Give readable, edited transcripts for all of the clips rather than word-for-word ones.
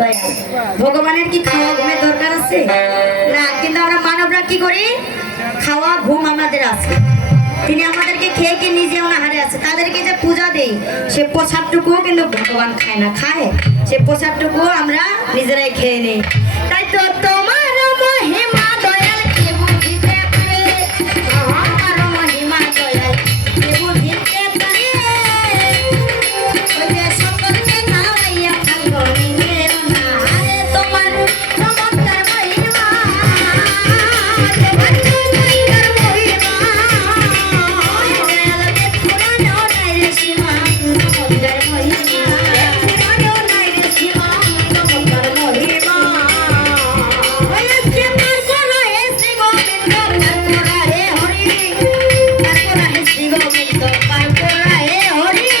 দয়াল। ভগবানের কি খাওয়া ঘুমের দরকার আছে না? কিন্তু আমরা মানবরা কি করি? খাওয়া ঘুম আমাদের আছে। তিনি আমাদেরকে খেয়ে কি নিজে অনাহারে আছে। তাদেরকে যে পূজা দেই সে প্রসাদটুকুও কিন্তু ভগবান খায় না, খায় সে প্রসাদটুকুও আমরা নিজেরাই খেয়ে নেই। তাই তো তোমার মহিমা দয়াল কে বুঝিতে পারে, আমার মহিমা দয়াল কে বুঝিতে পারে। ওই যে সকলকে খাওয়াইয়া থাকো নিজের অনাহারে, তোমার চমৎকার মহিমা, তোমার চমৎকার মহিমা। দয়ালকে পুরানো নাই রে সীমা, চমৎকার মহিমা, পুরানো নাই রে সীমা, চমৎকার মহিমা। ওই আজকে পার করা হে শ্রী গোবিন্দ, পার করা হে হরি, পার করা হে শ্রী গোবিন্দ, পার করা হে হরি।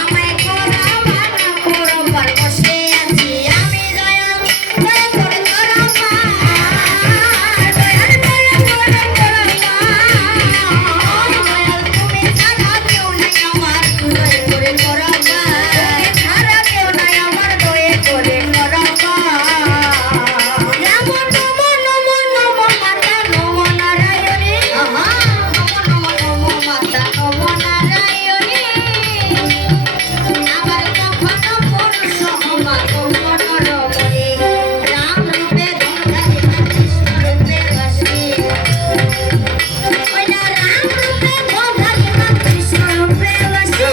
আমায় করা বানা করো পার বসে আছি আমি দয়াল, দয়া করে করো পার, দয়াল দয়া করে করো পার। দয়াল তুমি ছাড়া কেউ নাই আমার, দয়া করে করো পার, তুমি ছাড়া কেউ নাই আমার, দয়া করে করো পার। নমো নমো নমো নমো মাতা নমো নারায়ণী, নমো নমো নমো মাতা নমো নারায়ণী। আবার কখনো পুরুষ হমা কখনো রমণী, রাম রূপে ধনধারী কৃষ্ণ রূপে বাসী। ওই না রাম রূপে ধনধারী কৃষ্ণ রূপে বাসী।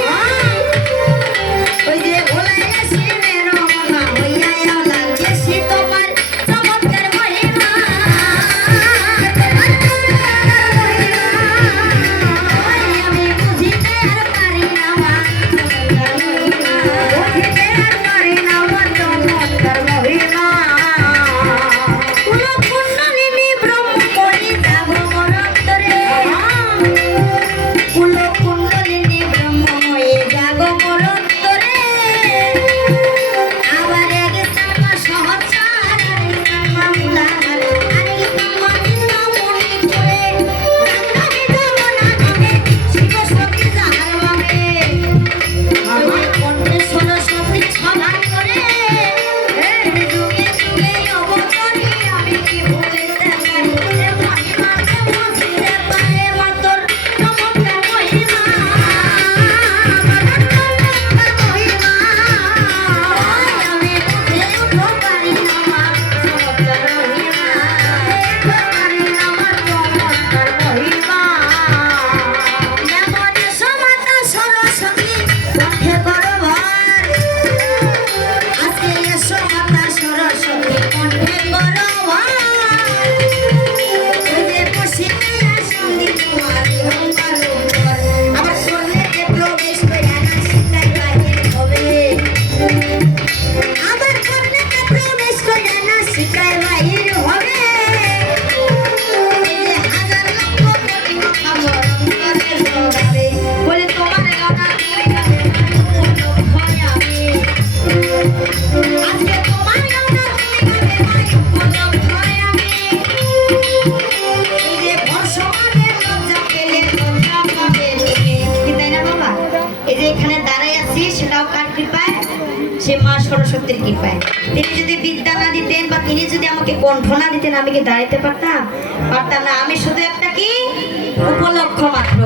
ওই যে ভোলায় শিবের রমনা হইয়া এলাম বেশি, তোমার চমৎকার মহিমা, তোমার চমৎকার মহিমা। ওই আমি বুঝিতে আর পারি না মা, চমৎকার মহিমা, বুঝিতে আর পারি না মা, চমৎকার মহিমা। কুলকুণ্ডলিনী ব্রহ্মকরি যাবো মোর অন্তরে, কুলকুণ্ডলিনী ব্রহ্মময়ী যাবো মোর অন্তরে। আবার এক সাম্মা সহচার, আরেক সাম্মা মূলাধার, আরেক সাম্মা চিন্তামণি করে, জাহ্নবী যমুনা নামে শিব সখী যাহার ভাবে। আমার কণ্ঠে ষোলশক্তি সভা করে, যুগে যুগে অবতরী আমি কি ভুলিতে পারি। এ মহিমাকে বুঝিতে পারে মা তোর চমৎকার মহিমা, আমার চমৎকার মহিমা। আমি বুঝে উঠো পারি না মা, চমৎকার মহিমা, উঠো পারি না মা, চমৎকার মহিমা। যেমন সমাতা সরস্বতী কণ্ঠে করো ভর, আজকে এসো মাতা সরস্বতী কণ্ঠে করো ভর। ওই যে বসিতে আসন্দি তোমার অহংকার উপর, আমার শরীরে প্রবেশ কইরা না শিখাই বাহির হবে, আমার কর্ণেতে প্রবেশ কইরা না শিখাই বাহির হবে। এই যে হাজার লক্ষ কোটি কথা বরণ করে জোগাবে, বলে তোমার গানা তুমি গাবে ভয় আমি, আজকে তোমার গানা তুমি গাবে ভয় আমি। এই যে বর্ষমানে লজ্জা পেলে লজ্জা পাবে তুমি, কি তাই না বাবা? এই যে এখানে দাঁড়াই আছি সেটাও কার কৃপায়? সে মা সরস্বতীর কৃপায়। তিনি যদি বিদ্যা না দিতেন বা তিনি যদি আমাকে কণ্ঠ না দিতেন আমি কি দাঁড়াইতে পারতাম? পারতাম না। আমি শুধু একটা কি উপলক্ষ মাত্র।